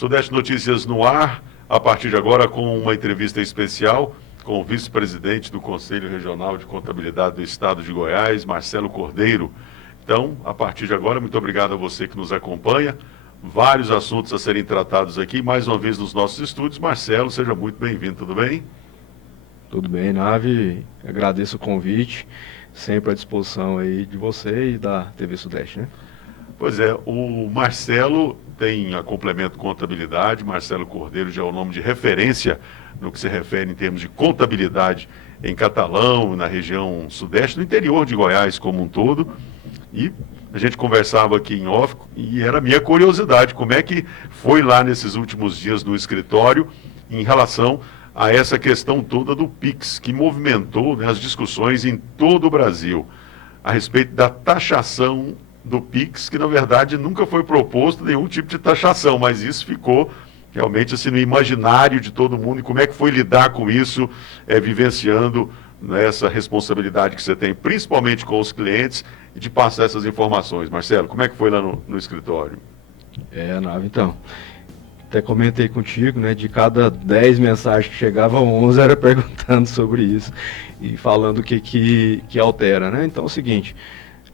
Sudeste Notícias no ar, a partir de agora com uma entrevista especial com o vice-presidente do Conselho Regional de Contabilidade do Estado de Goiás, Marcelo Cordeiro. Então, a partir de agora, muito obrigado a você que nos acompanha. Vários assuntos a serem tratados aqui, mais uma vez nos nossos estúdios. Marcelo, seja muito bem-vindo, tudo bem? Tudo bem, Nave. Agradeço o convite, sempre à disposição aí de você e da TV Sudeste, né? Pois é, o Marcelo tem a Complemento Contabilidade. Marcelo Cordeiro já é o nome de referência no que se refere em termos de contabilidade em Catalão, na região sudeste, no interior de Goiás como um todo. E a gente conversava aqui em off e era a minha curiosidade, como é que foi lá nesses últimos dias no escritório em relação a essa questão toda do PIX, que movimentou, né, as discussões em todo o Brasil a respeito da taxação do PIX, que na verdade nunca foi proposto nenhum tipo de taxação, mas isso ficou realmente assim no imaginário de todo mundo. E como é que foi lidar com isso, vivenciando, né, essa responsabilidade que você tem, principalmente com os clientes, e de passar essas informações? Marcelo, como é que foi lá no escritório? Nave, então, até comentei contigo, né, de cada 10 mensagens que chegavam, 11 era perguntando sobre isso e falando o que altera, né? Então é o seguinte,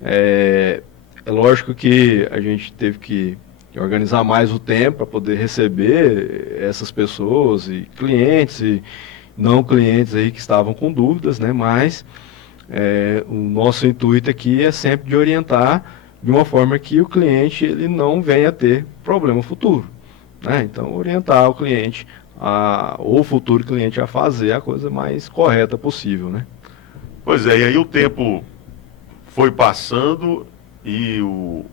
é lógico que a gente teve que organizar mais o tempo para poder receber essas pessoas e clientes e não clientes aí que estavam com dúvidas, né? Mas o nosso intuito aqui é sempre de orientar de uma forma que o cliente ele não venha a ter problema futuro, né? Então, orientar o cliente, ou o futuro cliente, a fazer a coisa mais correta possível, né? Pois é, e aí o tempo foi passando e o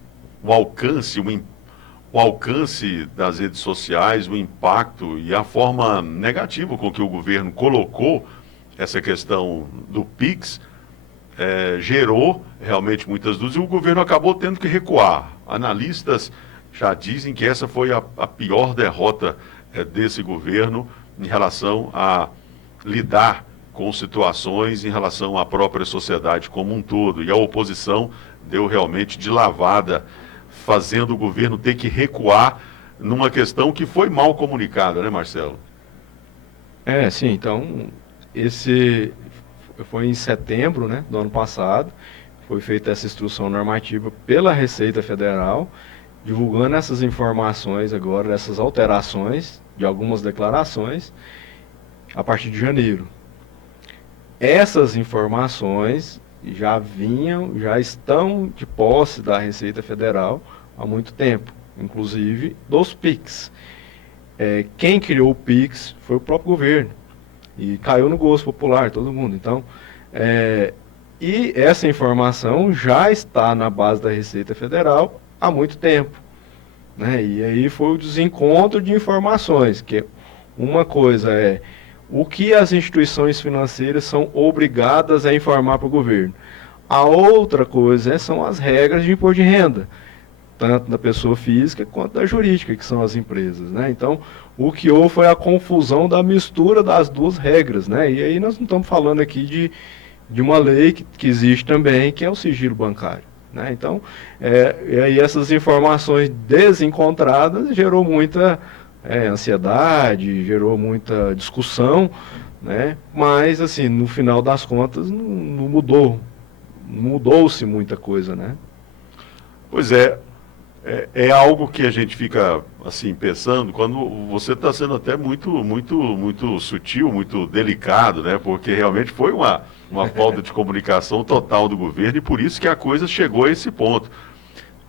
alcance, o alcance das redes sociais, o impacto e a forma negativa com que o governo colocou essa questão do PIX, gerou realmente muitas dúvidas, e o governo acabou tendo que recuar. Analistas já dizem que essa foi a pior derrota desse governo em relação a lidar com situações em relação à própria sociedade como um todo. E a oposição deu realmente de lavada, fazendo o governo ter que recuar numa questão que foi mal comunicada, né, Marcelo? Sim, então, esse foi em setembro, né, do ano passado, foi feita essa instrução normativa pela Receita Federal, divulgando essas informações agora, essas alterações de algumas declarações, a partir de janeiro. Essas informações já estão de posse da Receita Federal há muito tempo, inclusive dos PIX. Quem criou o PIX foi o próprio governo, e caiu no gosto popular, todo mundo. Então, e essa informação já está na base da Receita Federal há muito tempo, né? E aí foi o desencontro de informações, que uma coisa é o que as instituições financeiras são obrigadas a informar para o governo. A outra coisa são as regras de imposto de renda, tanto da pessoa física quanto da jurídica, que são as empresas, né? Então, o que houve foi a confusão da mistura das duas regras, né? E aí nós não estamos falando aqui de uma lei que existe também, que é o sigilo bancário, né? Então, e aí essas informações desencontradas gerou muita ansiedade, gerou muita discussão, né? Mas, assim, no final das contas, não mudou-se muita coisa, né? Pois é algo que a gente fica assim pensando quando você está sendo até muito sutil, muito delicado, né? Porque realmente foi uma falta de comunicação total do governo, e por isso que a coisa chegou a esse ponto.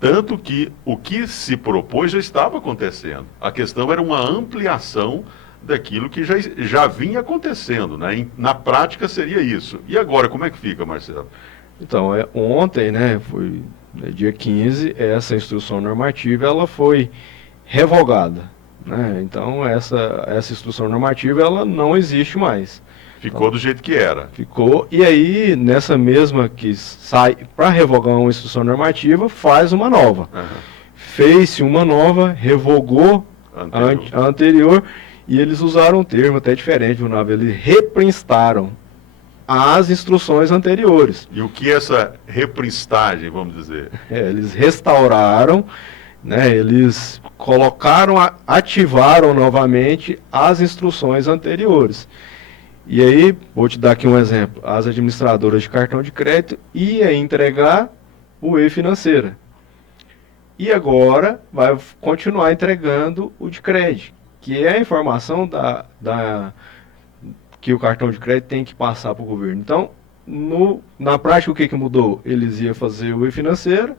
Tanto que o que se propôs já estava acontecendo. A questão era uma ampliação daquilo que já vinha acontecendo, né? Na prática seria isso. E agora, como é que fica, Marcelo? Então, ontem, né, foi dia 15, essa instrução normativa ela foi revogada, né? Então, essa instrução normativa ela não existe mais. Ficou Então, do jeito que era. Ficou, e aí, nessa mesma que sai, para revogar uma instrução normativa, faz uma nova. Uhum. Fez-se uma nova, revogou a anterior, e eles usaram um termo até diferente, eles reprinstaram as instruções anteriores. E o que é essa reprinstagem, vamos dizer? Eles restauraram né, eles colocaram, ativaram novamente as instruções anteriores. E aí, vou te dar aqui um exemplo. As administradoras de cartão de crédito iam entregar o e-financeira. E agora vai continuar entregando o de crédito, que é a informação que o cartão de crédito tem que passar para o governo. Então, na prática, o que mudou? Eles iam fazer o e-financeira,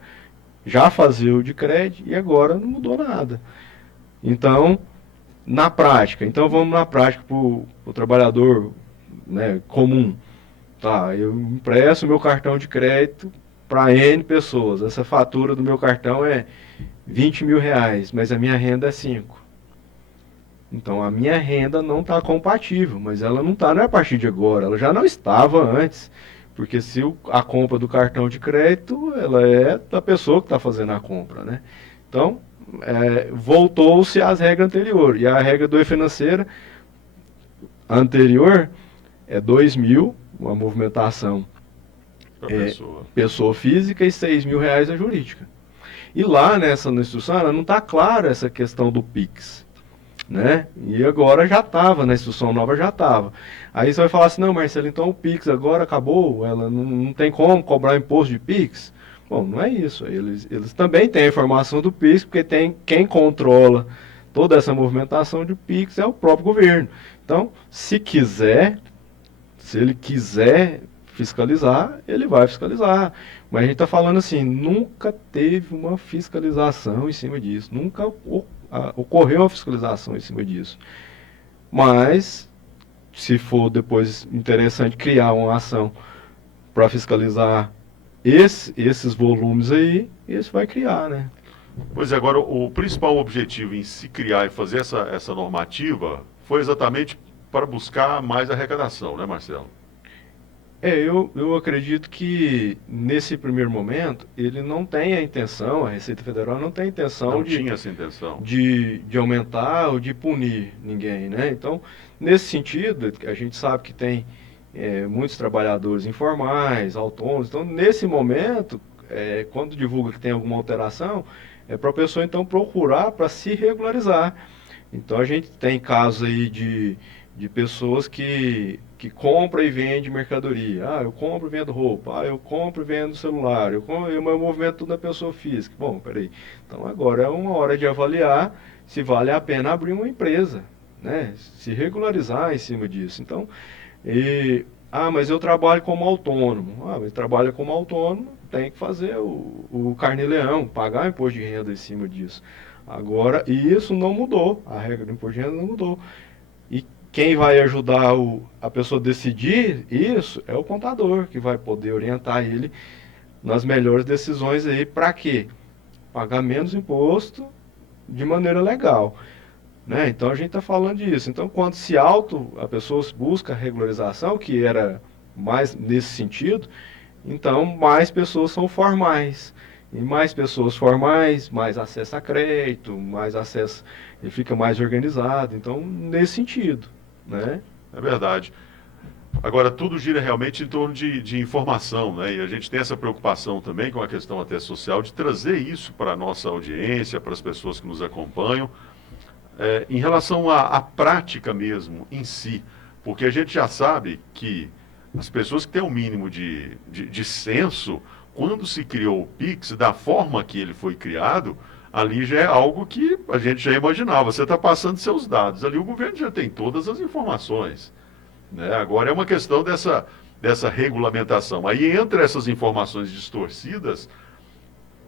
já fazer o de crédito, e agora não mudou nada. Então, na prática, então vamos na prática para o trabalhador, né, comum. Tá, eu empresto meu cartão de crédito para N pessoas. Essa fatura do meu cartão é 20 mil reais, mas a minha renda é 5. Então a minha renda não está compatível, mas ela não está, não é a partir de agora, ela já não estava antes. Porque se a compra do cartão de crédito, ela é da pessoa que está fazendo a compra, né? Então, voltou-se às regras anteriores. E a regra do e-financeira anterior é 2 mil, uma movimentação pessoa física, e 6 mil reais a jurídica. E lá nessa instrução, ela não está clara essa questão do PIX, né? E agora já estava, na instrução nova já estava. Aí você vai falar assim, não, Marcelo, então o PIX agora acabou, ela não tem como cobrar imposto de PIX? Bom, não é isso. Eles também têm a informação do PIX, porque quem controla toda essa movimentação de PIX é o próprio governo. Então, se ele quiser fiscalizar, ele vai fiscalizar. Mas a gente está falando assim, nunca teve uma fiscalização em cima disso, nunca ocorreu uma fiscalização em cima disso. Mas, se for depois interessante criar uma ação para fiscalizar esses volumes aí, isso vai criar, né? Pois é, agora o principal objetivo em se criar e fazer essa normativa foi exatamente para buscar mais arrecadação, né, Marcelo? Eu acredito que nesse primeiro momento ele não tem a intenção, a Receita Federal não tem a intenção não tinha essa intenção de aumentar ou de punir ninguém, né? Então, nesse sentido, a gente sabe que tem muitos trabalhadores informais, autônomos. Então, nesse momento, quando divulga que tem alguma alteração, é para a pessoa então procurar para se regularizar. Então, a gente tem casos aí de pessoas que compram e vendem mercadoria. Ah, eu compro e vendo roupa. Ah, eu compro e vendo celular. Eu movimento tudo da pessoa física. Bom, peraí. Então agora é uma hora de avaliar se vale a pena abrir uma empresa, né? Se regularizar em cima disso. Então, mas eu trabalho como autônomo. Ah, mas trabalha como autônomo, tem que fazer o carnê-leão, pagar o imposto de renda em cima disso. Agora, isso não mudou. A regra do imposto de renda não mudou. E quem vai ajudar a pessoa a decidir isso é o contador, que vai poder orientar ele nas melhores decisões aí. Para quê? Pagar menos imposto de maneira legal, né? Então a gente está falando disso. Então, quando a pessoa busca a regularização, que era mais nesse sentido, então mais pessoas são formais. E mais pessoas formais, mais acesso a crédito, mais acesso, ele fica mais organizado. Então, nesse sentido, né? É verdade. Agora, tudo gira realmente em torno de informação, né? E a gente tem essa preocupação também com a questão até social, de trazer isso para a nossa audiência, para as pessoas que nos acompanham, em relação à prática mesmo, em si. Porque a gente já sabe que as pessoas que têm o mínimo de senso, quando se criou o Pix, da forma que ele foi criado, ali já é algo que a gente já imaginava. Você está passando seus dados, ali o governo já tem todas as informações, né? Agora é uma questão dessa regulamentação. Aí entra essas informações distorcidas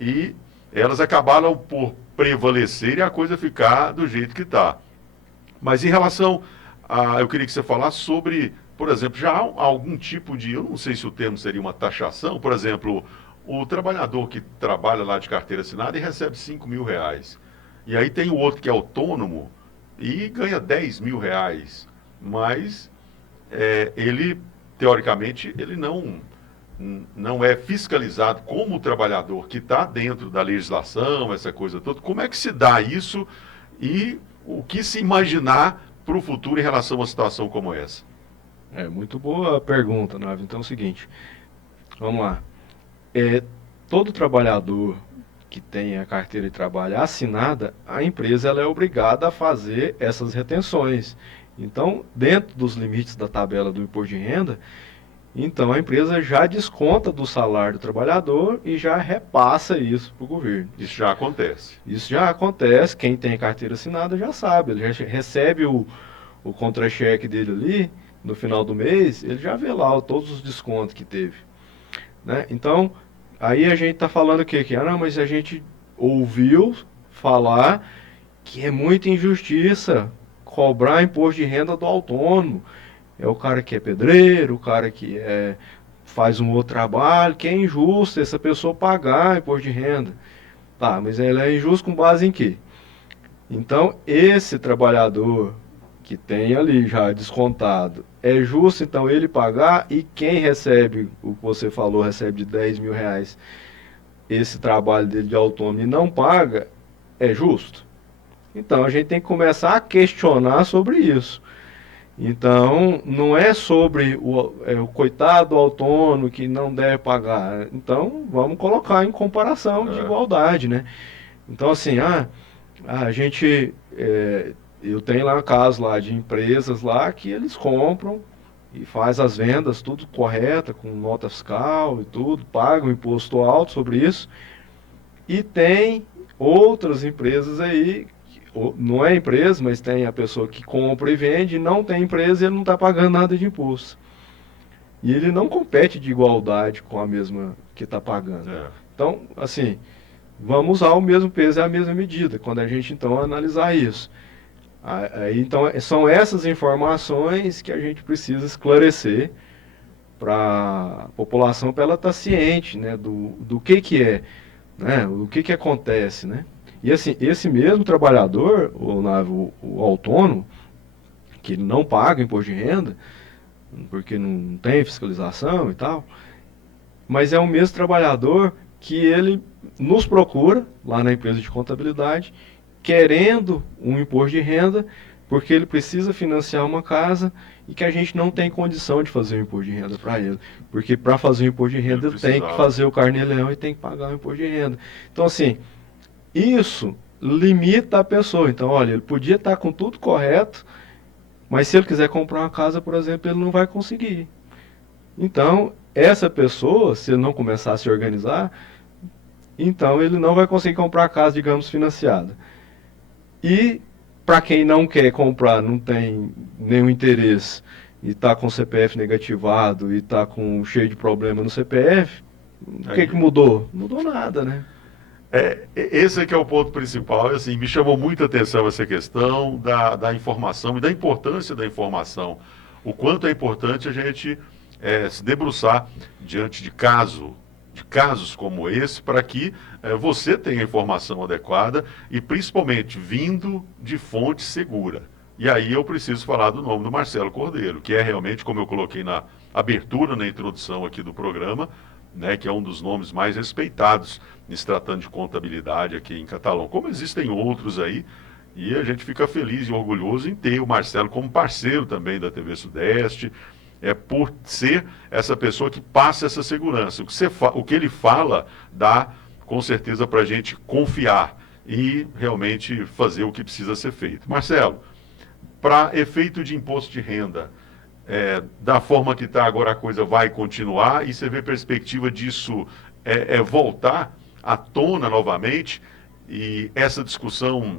e elas acabaram por prevalecer e a coisa ficar do jeito que está. Mas em relação eu queria que você falasse sobre, por exemplo, já há algum tipo de, eu não sei se o termo seria uma taxação, por exemplo, o trabalhador que trabalha lá de carteira assinada e recebe 5 mil reais. E aí tem o outro que é autônomo e ganha 10 mil reais. Mas ele, teoricamente, ele não é fiscalizado como o trabalhador que está dentro da legislação, essa coisa toda. Como é que se dá isso e o que se imaginar para o futuro em relação a uma situação como essa? Muito boa a pergunta, Nave. Então é o seguinte, vamos lá. Todo trabalhador que tem a carteira de trabalho assinada, a empresa ela é obrigada a fazer essas retenções. Então, dentro dos limites da tabela do imposto de renda, então a empresa já desconta do salário do trabalhador e já repassa isso para o governo. Isso já acontece. Isso já acontece, quem tem carteira assinada já sabe, ele já recebe o contra-cheque dele ali, no final do mês, ele já vê lá todos os descontos que teve. Né? Então, aí a gente está falando o quê? Que, não, mas a gente ouviu falar que é muita injustiça cobrar imposto de renda do autônomo. É o cara que é pedreiro, o cara que faz um outro trabalho, que é injusto essa pessoa pagar imposto de renda. Tá, mas ele é injusto com base em quê? Então, esse trabalhador que tem ali já descontado, é justo então ele pagar, e quem recebe, o que você falou, recebe de 10 mil reais, esse trabalho dele de autônomo e não paga, é justo? Então, a gente tem que começar a questionar sobre isso. Então, não é sobre o coitado autônomo que não deve pagar. Então, vamos colocar em comparação de igualdade, né? Então, assim, a gente, eu tenho lá casos lá de empresas lá que eles compram e faz as vendas tudo correta, com nota fiscal e tudo, pagam imposto alto sobre isso. E tem outras empresas aí, não é empresa, mas tem a pessoa que compra e vende, não tem empresa e ele não está pagando nada de imposto. E ele não compete de igualdade com a mesma que está pagando. Então, assim, vamos usar o mesmo peso e a mesma medida, quando a gente, então, analisar isso. Aí, então, são essas informações que a gente precisa esclarecer para a população, para ela estar ciente, né, do que é, né, o que acontece, né? E assim, esse mesmo trabalhador, o autônomo, que não paga imposto de renda, porque não tem fiscalização e tal, mas é o mesmo trabalhador que ele nos procura, lá na empresa de contabilidade, querendo um imposto de renda, porque ele precisa financiar uma casa e que a gente não tem condição de fazer o imposto de renda para ele. Porque para fazer o imposto de renda ele tem que fazer o carnê-leão e tem que pagar o imposto de renda. Então, assim, isso limita a pessoa. Então, olha, ele podia estar com tudo correto, mas se ele quiser comprar uma casa, por exemplo, ele não vai conseguir. Então, essa pessoa, se ele não começar a se organizar, então ele não vai conseguir comprar a casa, digamos, financiada. E para quem não quer comprar, não tem nenhum interesse e está com o CPF negativado e está cheio de problema no CPF, o que mudou? Não mudou nada, né? Esse é que é o ponto principal. Assim, me chamou muita atenção essa questão da informação e da importância da informação. O quanto é importante a gente se debruçar diante de casos como esse, para que você tenha a informação adequada e principalmente vindo de fonte segura. E aí eu preciso falar do nome do Marcelo Cordeiro, que é realmente, como eu coloquei na abertura, na introdução aqui do programa, né, que é um dos nomes mais respeitados se tratando de contabilidade aqui em Catalão. Como existem outros aí, e a gente fica feliz e orgulhoso em ter o Marcelo como parceiro também da TV Sudeste, por ser essa pessoa que passa essa segurança. O que ele fala dá, com certeza, para a gente confiar e realmente fazer o que precisa ser feito. Marcelo, para efeito de imposto de renda, da forma que está agora, a coisa vai continuar, e você vê perspectiva disso voltar à tona novamente, e essa discussão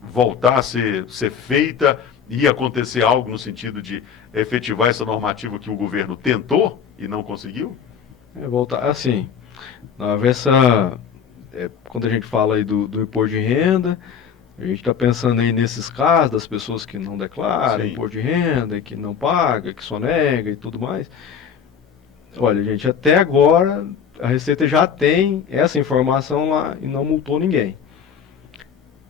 voltar a ser feita e acontecer algo no sentido de efetivar essa normativa que o governo tentou e não conseguiu? Voltar, assim, quando a gente fala aí do imposto de renda, a gente está pensando aí nesses casos das pessoas que não declaram imposto de renda, que não paga, que sonega e tudo mais. Olha, gente, até agora a Receita já tem essa informação lá e não multou ninguém.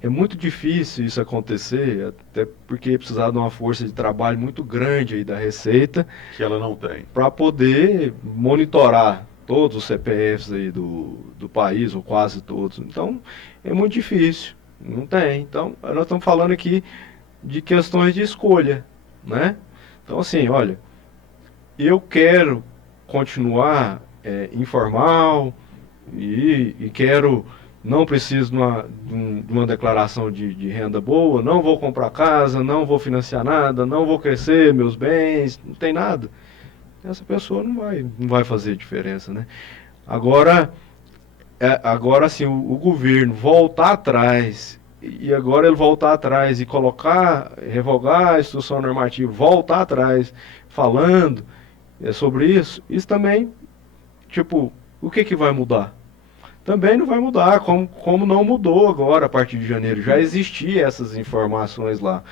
É muito difícil isso acontecer, até porque precisar de uma força de trabalho muito grande aí da Receita, que ela não tem, para poder monitorar todos os CPFs aí do país, ou quase todos. Então, é muito difícil. Não tem. Então, nós estamos falando aqui de questões de escolha, né? Então, assim, olha, eu quero continuar informal e quero não preciso de uma declaração de renda boa, não vou comprar casa, não vou financiar nada, não vou crescer meus bens, não tem nada. Essa pessoa não vai fazer diferença, né? Agora, agora assim, o governo voltar atrás, e agora ele voltar atrás e revogar a instrução normativa, voltar atrás, falando sobre isso também, tipo, o que vai mudar? Também não vai mudar, como não mudou agora, a partir de janeiro. Já existiam essas informações lá.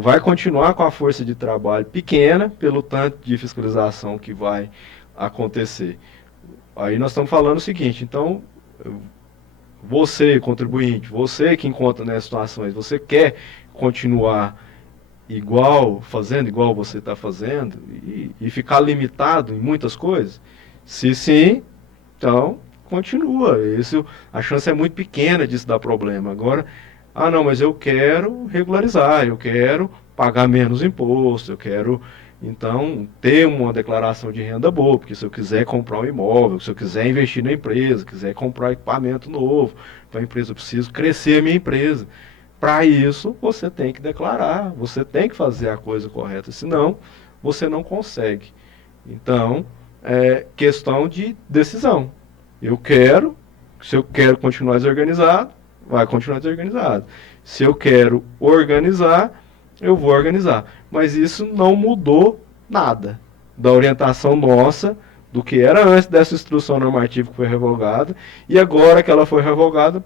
Vai continuar com a força de trabalho pequena, pelo tanto de fiscalização que vai acontecer. Aí nós estamos falando o seguinte, então, você, contribuinte, você que encontra nessas situações, você quer continuar fazendo igual você está fazendo, e ficar limitado em muitas coisas? Se sim, então continua. A chance é muito pequena disso dar problema. Agora, não, mas eu quero regularizar, eu quero pagar menos imposto, eu quero, então, ter uma declaração de renda boa, porque se eu quiser comprar um imóvel, se eu quiser investir na empresa, quiser comprar equipamento novo para a empresa, eu preciso crescer a minha empresa. Para isso, você tem que declarar, você tem que fazer a coisa correta, senão você não consegue. Então, é questão de decisão. Se eu quero continuar desorganizado, vai continuar desorganizado. Se eu quero organizar, eu vou organizar. Mas isso não mudou nada da orientação nossa, do que era antes dessa instrução normativa que foi revogada, e agora que ela foi revogada,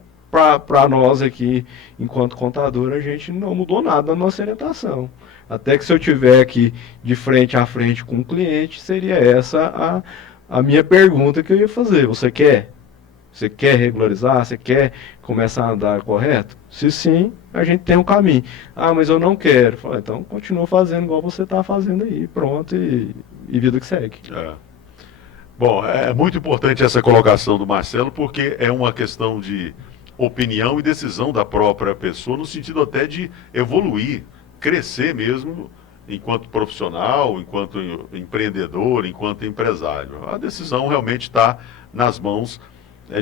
para nós aqui, enquanto contador, a gente não mudou nada na nossa orientação. Até que se eu tiver aqui de frente a frente com o cliente, seria essa a minha pergunta que eu ia fazer. Você quer? Você quer regularizar? Você quer começar a andar correto? Se sim, a gente tem um caminho. Mas eu não quero. Então continua fazendo igual você está fazendo aí, pronto, e vida que segue. Bom, é muito importante essa colocação do Marcelo, porque é uma questão de opinião e decisão da própria pessoa, no sentido até de evoluir, crescer mesmo, enquanto profissional, enquanto empreendedor, enquanto empresário. A decisão realmente está nas mãos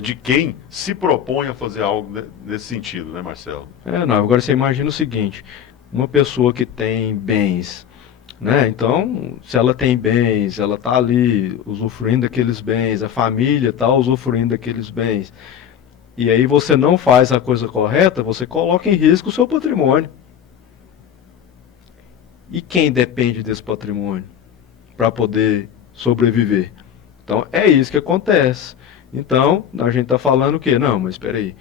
de quem se propõe a fazer algo nesse sentido, né, Marcelo? Agora você imagina o seguinte, uma pessoa que tem bens, né? Então, se ela tem bens, ela está ali usufruindo daqueles bens, a família está usufruindo daqueles bens, e aí você não faz a coisa correta, você coloca em risco o seu patrimônio. E quem depende desse patrimônio para poder sobreviver? Então, é isso que acontece. Então, a gente está falando o quê? Não, mas espera aí,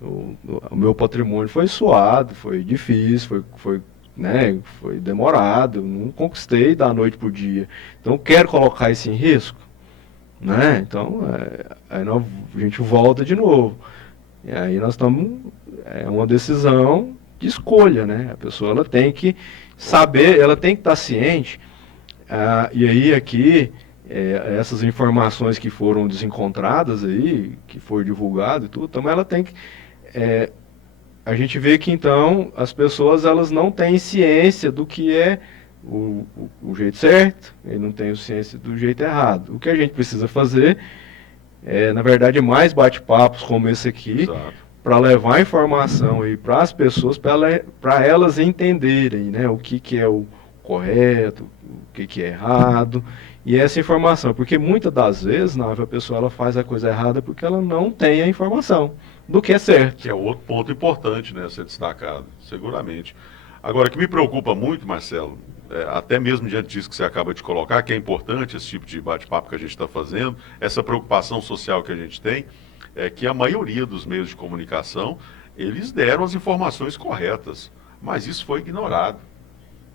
o meu patrimônio foi suado, foi difícil, foi demorado, não conquistei da noite para o dia. Então, quero colocar isso em risco? Né? Então, aí a gente volta de novo. E aí nós estamos... É uma decisão de escolha, né? A pessoa ela tem que saber, ela tem que estar ciente. E aí aqui, essas informações que foram desencontradas aí, que foi divulgado e tudo, então ela tem que... a gente vê que então as pessoas elas não têm ciência do que é o jeito certo, e não têm ciência do jeito errado. O que a gente precisa fazer na verdade, mais bate-papos como esse aqui, para levar informação para as pessoas, para elas entenderem, né, o que é o correto, o que é errado, e essa informação, porque muitas das vezes, a pessoa ela faz a coisa errada porque ela não tem a informação do que é certo. Que é outro ponto importante, né, a ser destacado, seguramente. Agora, o que me preocupa muito, Marcelo, até mesmo diante disso que você acaba de colocar, que é importante esse tipo de bate-papo que a gente está fazendo, essa preocupação social que a gente tem, é que a maioria dos meios de comunicação, eles deram as informações corretas, mas isso foi ignorado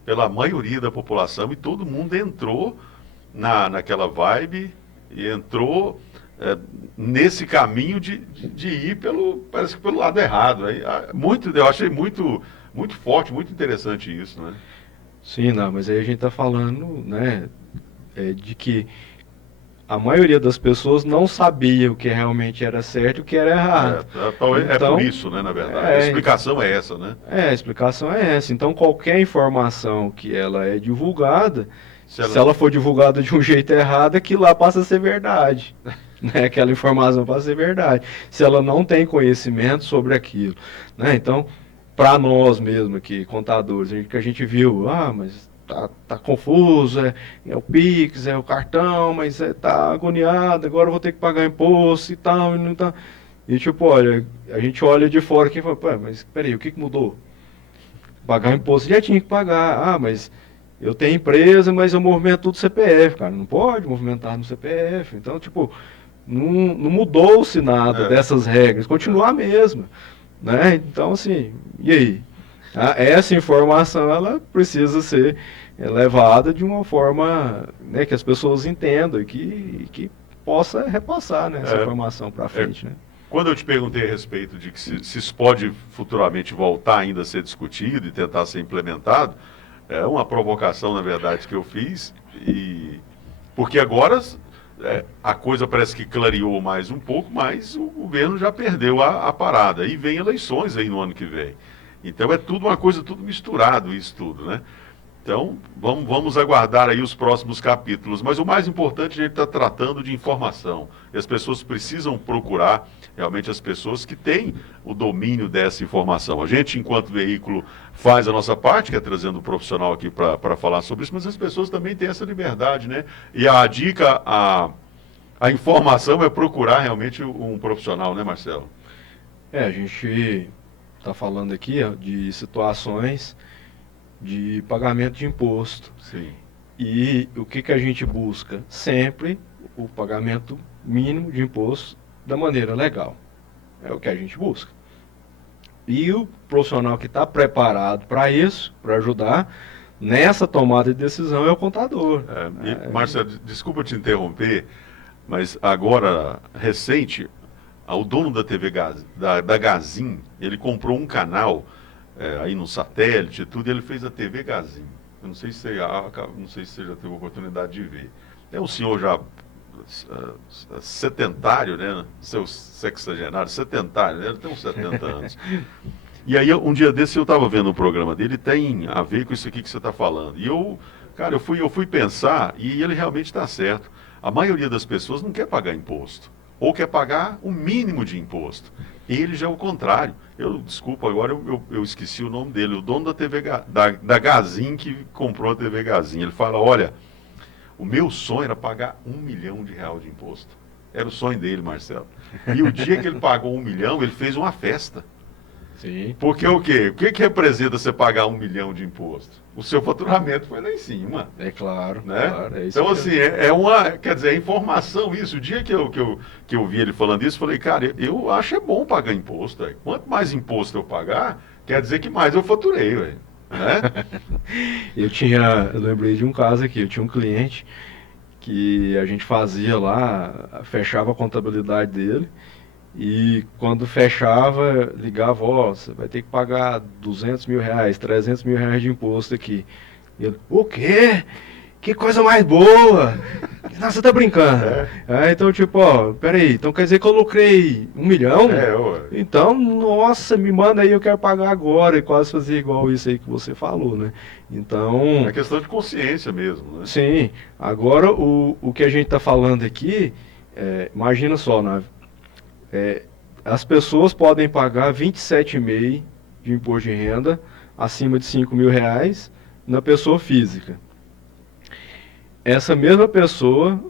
pela maioria da população e todo mundo entrou naquela vibe e entrou nesse caminho de ir parece que pelo lado errado. Eu achei muito forte, muito interessante isso, né? Sim, mas aí a gente está falando, né, de que a maioria das pessoas não sabia o que realmente era certo e o que era errado. Então, por isso, né, na verdade. A explicação é essa, né? A explicação é essa. Então, qualquer informação que ela é divulgada, se ela for divulgada de um jeito errado, aquilo lá passa a ser verdade. né, aquela informação para ser verdade, se ela não tem conhecimento sobre aquilo, né? Então, para nós mesmo aqui, contadores, que a gente viu, mas tá confuso, é o Pix, é o cartão, mas tá agoniado, agora eu vou ter que pagar imposto e tal, e não tá. E tipo, olha, a gente olha de fora aqui e fala, pô, mas peraí, o que mudou? Pagar imposto já tinha que pagar. Mas eu tenho empresa, mas eu movimento tudo CPF, cara. Não pode movimentar no CPF. Então, tipo, não mudou-se nada dessas regras, continua a mesma, né? Então, assim, e aí? Essa informação, ela precisa ser levada de uma forma, né, que as pessoas entendam e que possa repassar, né, essa informação para frente, né? Quando eu te perguntei a respeito de que se isso pode futuramente voltar ainda a ser discutido e tentar ser implementado, é uma provocação, na verdade, que eu fiz, porque agora a coisa parece que clareou mais um pouco, mas o governo já perdeu a parada. E vem eleições aí no ano que vem. Então é tudo uma coisa, tudo misturado isso tudo, né? Então, vamos aguardar aí os próximos capítulos. Mas o mais importante, a gente está tratando de informação. E as pessoas precisam procurar, realmente, as pessoas que têm o domínio dessa informação. A gente, enquanto veículo, faz a nossa parte, que é trazendo o profissional aqui para falar sobre isso, mas as pessoas também têm essa liberdade, né? E a dica, a informação é procurar realmente um profissional, né, Marcelo? A gente está falando aqui de situações de pagamento de imposto. Sim. E o que a gente busca? Sempre o pagamento mínimo de imposto da maneira legal. É o que a gente busca. E o profissional que está preparado para isso, para ajudar nessa tomada de decisão, é o contador. Marcelo, desculpa te interromper, mas agora, recente, o dono da TV da Gazin, ele comprou um canal aí no satélite e tudo, e ele fez a TV Gazin. Eu não sei se você já teve a oportunidade de ver. É um senhor já setentário, né? Seu sexagenário, setentário, né? Ele tem uns 70 anos. E aí, um dia desse, eu estava vendo um programa dele, tem a ver com isso aqui que você está falando. E cara, eu fui pensar, e ele realmente está certo. A maioria das pessoas não quer pagar imposto, ou quer pagar o mínimo de imposto. Ele já é o contrário. Desculpa, agora eu esqueci o nome dele, o dono da TV da Gazin, que comprou a TV Gazin. Ele fala, olha, o meu sonho era pagar R$1 milhão de imposto. Era o sonho dele, Marcelo. E o dia que ele pagou 1 milhão, ele fez uma festa. Sim. Porque o quê? O que representa você pagar 1 milhão de imposto? O seu faturamento foi lá em cima. É claro, né? Claro, é isso então, mesmo. assim, quer dizer, é informação isso. O dia que eu vi ele falando isso, eu falei, cara, eu acho bom pagar imposto. Véio. Quanto mais imposto eu pagar, quer dizer que mais eu faturei, velho. Né? Eu lembrei de um caso aqui, eu tinha um cliente que a gente fazia lá, fechava a contabilidade dele, e quando fechava, ligava, você vai ter que pagar R$200 mil, R$300 mil de imposto aqui. E ele, o quê? Que coisa mais boa! Nossa, você tá brincando. Então, tipo, peraí, então quer dizer que eu lucrei 1 milhão? Então, nossa, me manda aí, eu quero pagar agora, e quase fazer igual isso aí que você falou, né? Então... É questão de consciência mesmo, né? Sim. Agora, o que a gente tá falando aqui, imagina só, né? As pessoas podem pagar 27,5% de imposto de renda acima de R$5 mil na pessoa física. Essa mesma pessoa,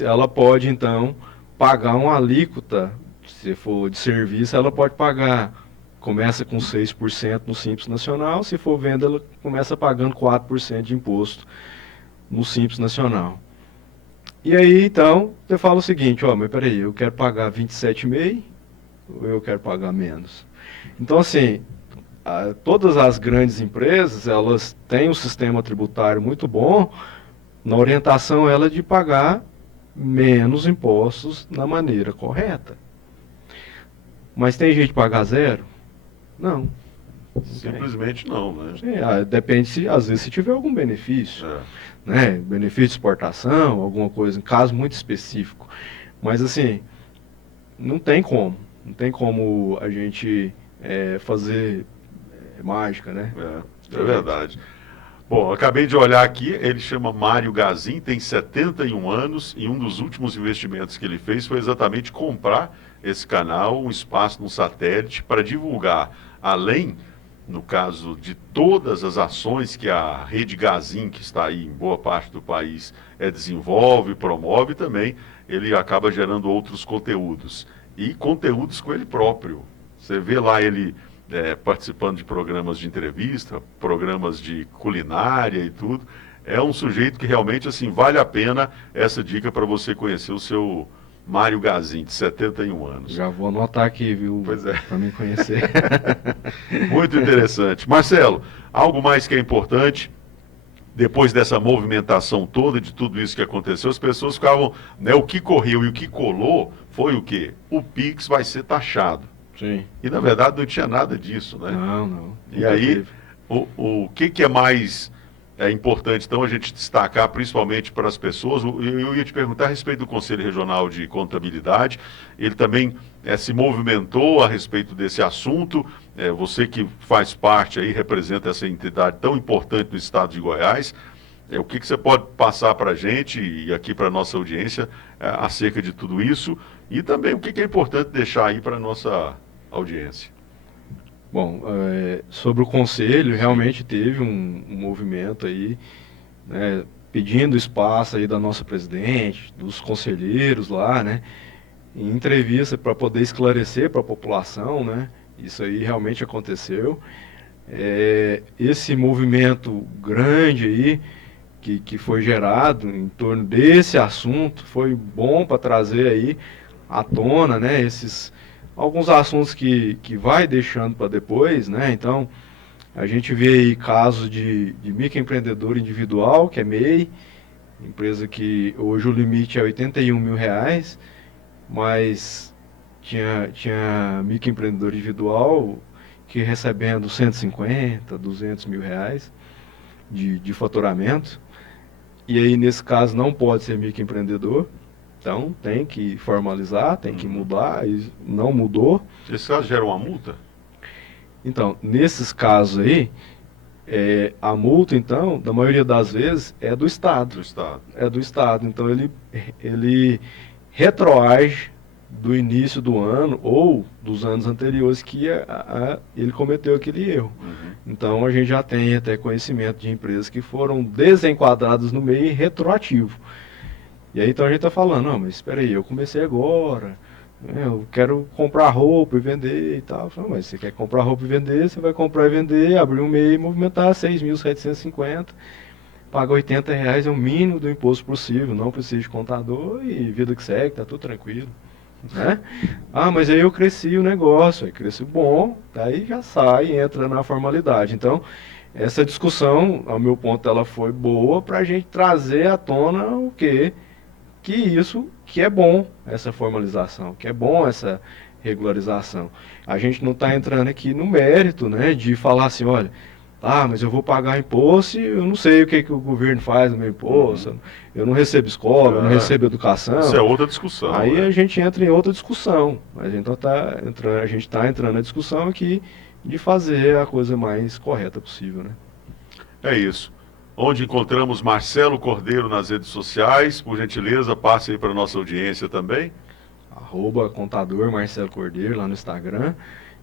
ela pode então pagar uma alíquota, se for de serviço, ela pode pagar, começa com 6% no Simples Nacional, se for venda, ela começa pagando 4% de imposto no Simples Nacional. E aí, então, você fala o seguinte, mas peraí, eu quero pagar 27,5% ou eu quero pagar menos? Então, assim, todas as grandes empresas, elas têm um sistema tributário muito bom, na orientação ela de pagar menos impostos na maneira correta. Mas tem jeito de pagar zero? Não. Simplesmente não, né? Sim, depende, às vezes, se tiver algum benefício. Né? Benefício de exportação, alguma coisa, em caso muito específico. Mas, assim, não tem como. Não tem como a gente fazer mágica, né? É verdade. Bom, acabei de olhar aqui, ele chama Mário Gazin, tem 71 anos e um dos últimos investimentos que ele fez foi exatamente comprar esse canal, um espaço no satélite para divulgar, além, no caso de todas as ações que a rede Gazin, que está aí em boa parte do país, desenvolve, promove também, ele acaba gerando outros conteúdos e conteúdos com ele próprio. Você vê lá ele participando de programas de entrevista, programas de culinária e tudo. É um sujeito que realmente, assim, vale a pena essa dica para você conhecer o seu Mário Gazin, de 71 anos. Já vou anotar aqui, viu? Pois é. Para me conhecer. Muito interessante. Marcelo, algo mais que é importante, depois dessa movimentação toda, de tudo isso que aconteceu, as pessoas ficavam, né, o que correu e o que colou foi o quê? O Pix vai ser taxado. Sim. E na verdade não tinha nada disso, né? Não. E aí, o que é mais importante, então, a gente destacar, principalmente para as pessoas? Eu ia te perguntar a respeito do Conselho Regional de Contabilidade, ele também se movimentou a respeito desse assunto, você que faz parte aí, representa essa entidade tão importante do estado de Goiás, o que você pode passar para a gente e aqui para a nossa audiência acerca de tudo isso, e também o que é importante deixar aí para a nossa audiência? Bom, sobre o conselho, realmente teve um movimento aí, né, pedindo espaço aí da nossa presidente, dos conselheiros lá, né, em entrevista para poder esclarecer para a população, né, isso aí realmente aconteceu. Esse movimento grande aí, que foi gerado em torno desse assunto, foi bom para trazer aí à tona, né, alguns assuntos que vai deixando para depois, né? Então, a gente vê aí casos de microempreendedor individual, que é MEI, empresa que hoje o limite é R$81 mil, mas tinha microempreendedor individual que recebendo 150, 200 mil reais de faturamento, e aí nesse caso não pode ser microempreendedor. Então tem que formalizar, tem que mudar, e não mudou. Esse caso gera uma multa? Então, nesses casos aí, a multa, então, da maioria das vezes, é do Estado. Do Estado. É do Estado. Então ele retroage do início do ano ou dos anos anteriores que ele cometeu aquele erro. Então a gente já tem até conhecimento de empresas que foram desenquadradas no meio retroativo. E aí então a gente está falando, não, mas espera aí, eu comecei agora, eu quero comprar roupa e vender e tal. Não, mas você quer comprar roupa e vender, você vai comprar e vender, abrir um MEI e movimentar 6.750, paga R$80, é o mínimo do imposto possível, não precisa de contador e vida que segue, tá tudo tranquilo. Né? Ah, mas aí eu cresci o negócio, aí cresci bom, daí já sai, entra na formalidade. Então, essa discussão, ao meu ponto, ela foi boa para a gente trazer à tona o quê? Que é bom essa formalização, que é bom essa regularização. A gente não está entrando aqui no mérito, né, de falar assim, olha, mas eu vou pagar imposto e eu não sei o que o governo faz no meu imposto, eu não recebo escola, eu não recebo educação. Isso é outra discussão. Aí né? a gente entra em outra discussão. A gente está entrando na discussão aqui de fazer a coisa mais correta possível, né? É isso. Onde encontramos Marcelo Cordeiro nas redes sociais. Por gentileza, passe aí para a nossa audiência também. @contador Marcelo Cordeiro lá no Instagram.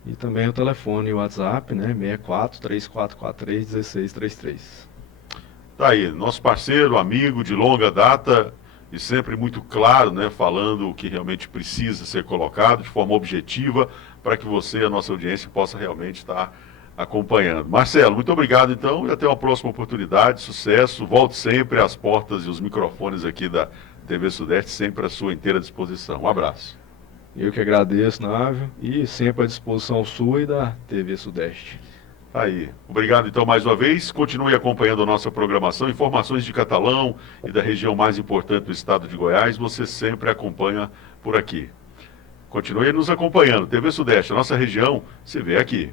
E também o telefone e o WhatsApp, né? 64-3443-1633. Tá aí, nosso parceiro, amigo de longa data e sempre muito claro, né? Falando o que realmente precisa ser colocado de forma objetiva para que você, a nossa audiência, possa realmente estar acompanhando. Marcelo, muito obrigado então e até uma próxima oportunidade, sucesso, volte sempre, as portas e os microfones aqui da TV Sudeste sempre à sua inteira disposição. Um abraço. Eu que agradeço, Návio, e sempre à disposição sua e da TV Sudeste. Aí, obrigado então mais uma vez, continue acompanhando a nossa programação, informações de Catalão e da região mais importante do estado de Goiás, você sempre acompanha por aqui. Continue nos acompanhando, TV Sudeste, a nossa região, se vê aqui.